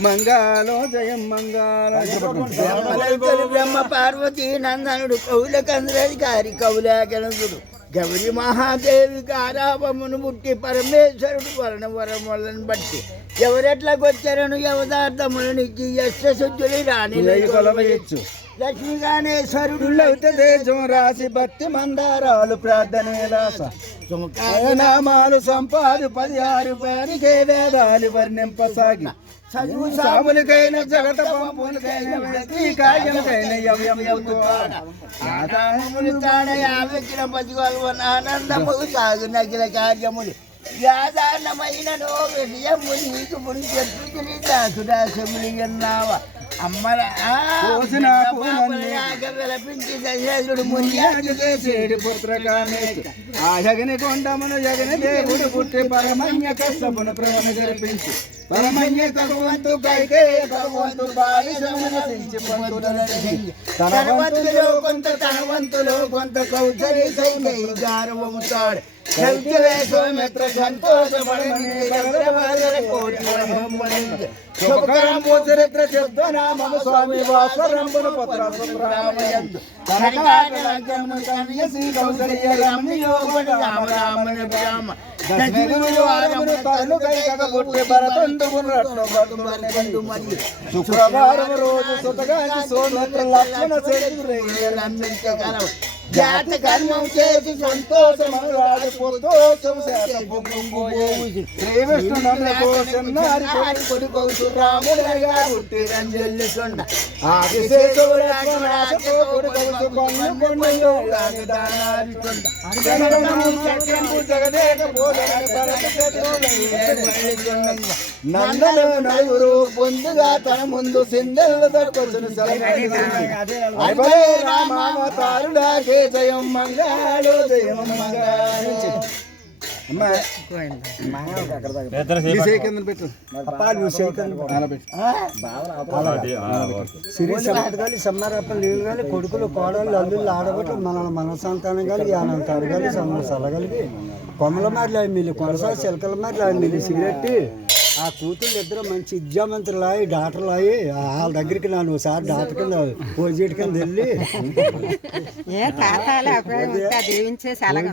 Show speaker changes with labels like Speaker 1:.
Speaker 1: మంగాలో జయం మంగాళ
Speaker 2: బ్రహ్మ పార్వతీ నందనుడు కౌల కంద్రాధికారి కౌలాకనందుడు గౌరి మహాదేవి ఆరాపమును ముట్టి పరమేశ్వరుడు వలన వరం వలన బట్టి ఎవరెట్లకొచ్చారను యవదార్థములను ఇచ్చి యశ శుద్ధులు రాని
Speaker 1: కొలవయచ్చు
Speaker 2: లక్ష్మీ గణేశ్వరుడు
Speaker 1: రాసి భక్తి మందారాలు ప్రార్థనే లాస నామాలు సంపాదు పదిహారు పేరుకే వేదాలు వర్ణింపసాగి
Speaker 2: చదువు
Speaker 1: సాములకైన జగత పంపులకైన వ్యక్తి యవ్యం యవ్వాడ. ఆదాయములు
Speaker 2: ఆనందము సాగు నగిల కార్యములు యాదానమైన విషయము నీకు ముని చెప్పుకుని దాసుదాసములు ఎన్నావా అమ్మల విలపించి దశరథుడు ముని
Speaker 1: మునియాకి చేసేడు పుత్రకామే ఆశగని కొండమును జగని దేవుడు పుట్టి పరమన్య కష్టమును ప్రవణ జరిపించి. పరమన్య భగవంతు కైకే భగవంతు బాలిశమునసించి
Speaker 2: కొంత ధనవంతులో కొంత కౌశలి సైకై గారవముతాడు సౌఖ్యవేశమిత్ర సంతోషపడమని భద్రవాదర కోటి వైభవమునింది.
Speaker 1: శుభకరము చరిత్ర స్వామి వాసరంబును పత్ర సుబ్రహ్మణ్యందు కనకాకలకము కన్యసి కౌసల్య రామ రామన రామ దశమిగురు వారమును తల్లు కైకగ పుట్టి భరతందుగును రత్న బంధు
Speaker 2: మరియు
Speaker 1: శుక్రవారం రోజు సుతగాని సోమిత్ర లక్షణ శరీరయ్య
Speaker 2: అందించగలవు జాత కర్మం చేసి
Speaker 1: సంతోషము రాజు పుత్తోషం శాత పొంగుపోయి శ్రీ విష్ణు నమ్మ కోసన్నారి కొడుకు
Speaker 2: కొడుకు రాముడగా పుట్టి రంజల్లుకొండ
Speaker 1: ఆదిశేషు లక్ష్మణాసతో కొడుకు కొన్ను కొన్ను రాజధానారికొండ జగదము చక్రము జగదేక బోధన భరత శత్రువులయ్య నందను నలుగురు పొందుగా తన ముందు సింధులు దొరకొచ్చిన అదే రామావతారుడాకే జయం మంగాళు మంగాళు
Speaker 3: కొడుకులు కోడళ్ళు అల్లుళ్ళు ఆడబట్టి మన మన సంతానం కానీ యానంతారు కానీ కలిగి కొమ్మల మాటలు మిల్లి కొనసా చిలకల మాటలు మిల్లి సిగరెట్టి ఆ కూతుళ్ళు ఇద్దరు మంచి విద్యామంతులాయి డాక్టర్లాయి. వాళ్ళ దగ్గరికి నన్ను ఒకసారి డాక్టర్ కింద పోజేటి కింద వెళ్ళి
Speaker 4: ఏ తాతాలే అప్పుడే దీవించేసి అలాగ